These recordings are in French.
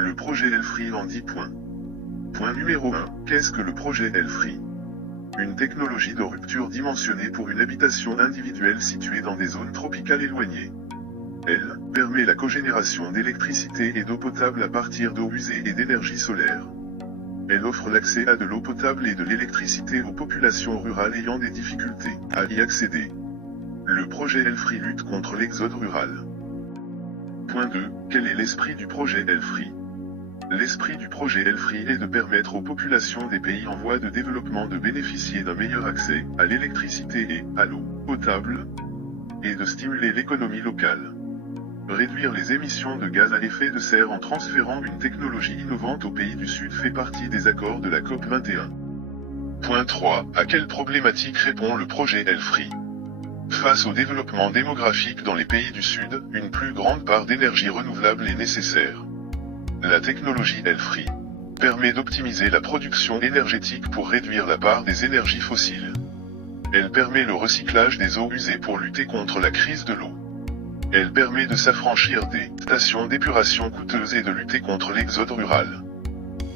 Le projet Elfree en 10 points. Point numéro 1. Qu'est-ce que le projet Elfree? Une technologie de rupture dimensionnée pour une habitation individuelle située dans des zones tropicales éloignées. Elle permet la cogénération d'électricité et d'eau potable à partir d'eau usée et d'énergie solaire. Elle offre l'accès à de l'eau potable et de l'électricité aux populations rurales ayant des difficultés à y accéder. Le projet Elfree lutte contre l'exode rural. Point 2. Quel est l'esprit du projet Elfree? L'esprit du projet Elfree est de permettre aux populations des pays en voie de développement de bénéficier d'un meilleur accès à l'électricité et à l'eau potable, et de stimuler l'économie locale. Réduire les émissions de gaz à effet de serre en transférant une technologie innovante aux pays du Sud fait partie des accords de la COP 21. Point 3. À quelle problématique répond le projet Elfree? Face au développement démographique dans les pays du Sud, une plus grande part d'énergie renouvelable est nécessaire. La technologie Elfree permet d'optimiser la production énergétique pour réduire la part des énergies fossiles. Elle permet le recyclage des eaux usées pour lutter contre la crise de l'eau. Elle permet de s'affranchir des stations d'épuration coûteuses et de lutter contre l'exode rural.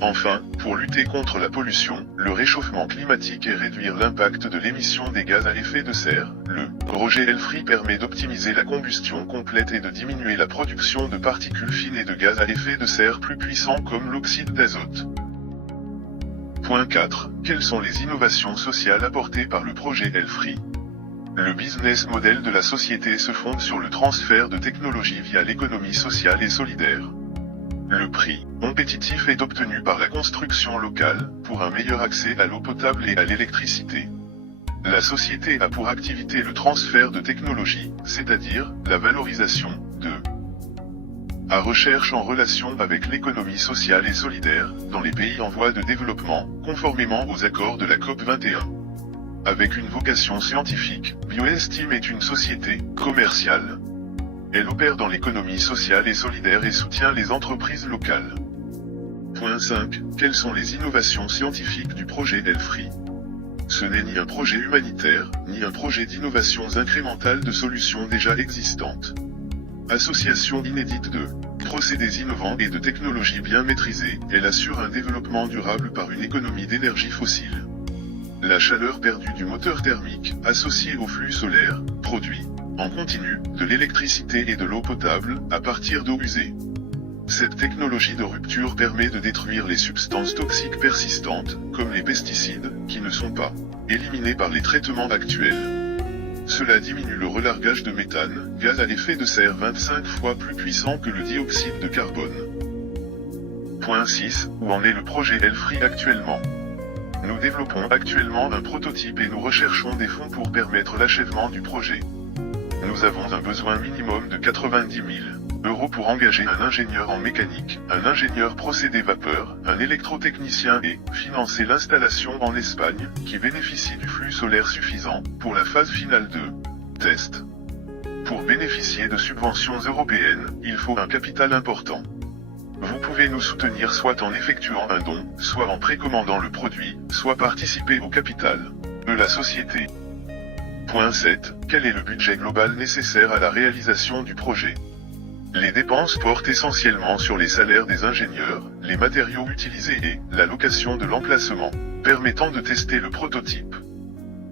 Enfin, pour lutter contre la pollution, le réchauffement climatique et réduire l'impact de l'émission des gaz à effet de serre, le projet Elfree permet d'optimiser la combustion complète et de diminuer la production de particules fines et de gaz à effet de serre plus puissants comme l'oxyde d'azote. Point 4. Quelles sont les innovations sociales apportées par le projet Elfree? Le business model de la société se fonde sur le transfert de technologies via l'économie sociale et solidaire. Le prix compétitif est obtenu par la construction locale, pour un meilleur accès à l'eau potable et à l'électricité. La société a pour activité le transfert de technologies, c'est-à-dire la valorisation de la recherche en relation avec l'économie sociale et solidaire, dans les pays en voie de développement, conformément aux accords de la COP 21. Avec une vocation scientifique, BioSteam est une société commerciale. Elle opère dans l'économie sociale et solidaire et soutient les entreprises locales. Point 5. Quelles sont les innovations scientifiques du projet Elfree? Ce n'est ni un projet humanitaire, ni un projet d'innovations incrémentales de solutions déjà existantes. Association inédite de procédés innovants et de technologies bien maîtrisées, elle assure un développement durable par une économie d'énergie fossile. La chaleur perdue du moteur thermique, associée au flux solaire, produit, en continu, de l'électricité et de l'eau potable, à partir d'eau usée. Cette technologie de rupture permet de détruire les substances toxiques persistantes, comme les pesticides, qui ne sont pas éliminés par les traitements actuels. Cela diminue le relargage de méthane, gaz à effet de serre 25 fois plus puissant que le dioxyde de carbone. Point 6. Où en est le projet Elfree actuellement? Nous développons actuellement un prototype et nous recherchons des fonds pour permettre l'achèvement du projet. Nous avons un besoin minimum de 90 000 € pour engager un ingénieur en mécanique, un ingénieur procédé vapeur, un électrotechnicien et financer l'installation en Espagne, qui bénéficie du flux solaire suffisant pour la phase finale de test. Pour bénéficier de subventions européennes, il faut un capital important. Vous pouvez nous soutenir soit en effectuant un don, soit en précommandant le produit, soit participer au capital de la société. Point 7. Quel est le budget global nécessaire à la réalisation du projet? Les dépenses portent essentiellement sur les salaires des ingénieurs, les matériaux utilisés et la location de l'emplacement, permettant de tester le prototype.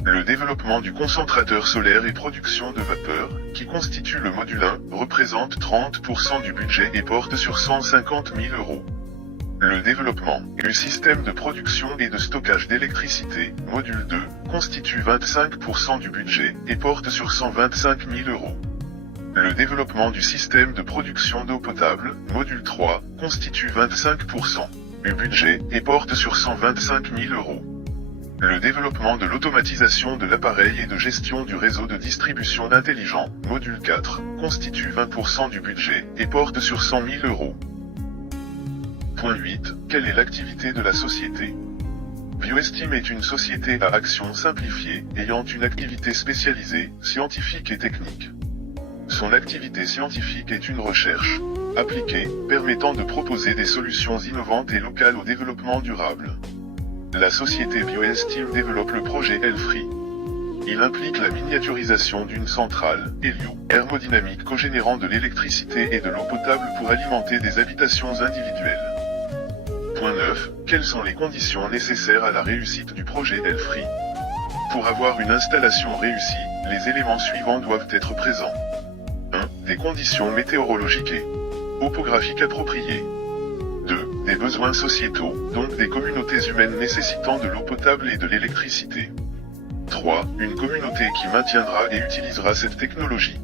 Le développement du concentrateur solaire et production de vapeur, qui constitue le module 1, représente 30% du budget et porte sur 150 000 €. Le développement du système de production et de stockage d'électricité, module 2, constitue 25% du budget et porte sur 125 000 €. Le développement du système de production d'eau potable, module 3, constitue 25% du budget et porte sur 125 000 €. Le développement de l'automatisation de l'appareil et de gestion du réseau de distribution intelligent, module 4, constitue 20% du budget et porte sur 100 000 €. Point 8. Quelle est l'activité de la société? BioSteam est une société à action simplifiée, ayant une activité spécialisée, scientifique et technique. Son activité scientifique est une recherche appliquée, permettant de proposer des solutions innovantes et locales au développement durable. La société BioSteam développe le projet Elfree. Il implique la miniaturisation d'une centrale, hélio-thermodynamique cogénérant de l'électricité et de l'eau potable pour alimenter des habitations individuelles. Point 9. Quelles sont les conditions nécessaires à la réussite du projet Elfree? Pour avoir une installation réussie, les éléments suivants doivent être présents. 1. Des conditions météorologiques et topographiques appropriées. 2. Des besoins sociétaux, donc des communautés humaines nécessitant de l'eau potable et de l'électricité. 3. Une communauté qui maintiendra et utilisera cette technologie.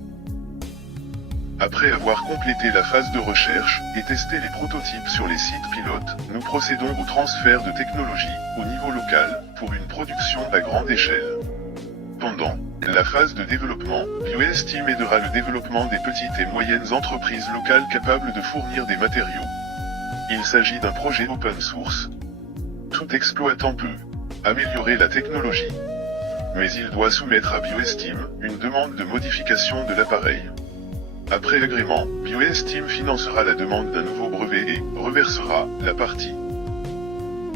Après avoir complété la phase de recherche et testé les prototypes sur les sites pilotes, nous procédons au transfert de technologie, au niveau local, pour une production à grande échelle. Pendant la phase de développement, BioSteam aidera le développement des petites et moyennes entreprises locales capables de fournir des matériaux. Il s'agit d'un projet open source. Tout exploitant peut améliorer la technologie, mais il doit soumettre à BioSteam une demande de modification de l'appareil. Après agrément, BioSteam financera la demande d'un nouveau brevet et reversera la partie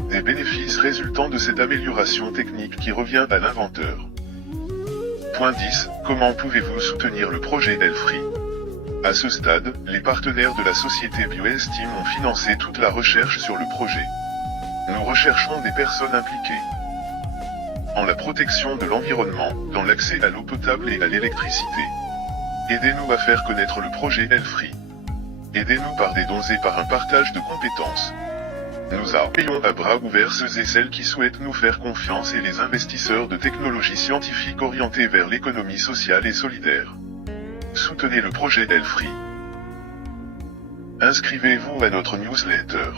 des bénéfices résultant de cette amélioration technique qui revient à l'inventeur. Point 10. Comment pouvez-vous soutenir le projet Elfree? À ce stade, les partenaires de la société BioSteam ont financé toute la recherche sur le projet. Nous recherchons des personnes impliquées en la protection de l'environnement, dans l'accès à l'eau potable et à l'électricité. Aidez-nous à faire connaître le projet Elfree. Aidez-nous par des dons et par un partage de compétences. Nous accueillons à bras ouverts ceux et celles qui souhaitent nous faire confiance et les investisseurs de technologies scientifiques orientés vers l'économie sociale et solidaire. Soutenez le projet Elfree. Inscrivez-vous à notre newsletter.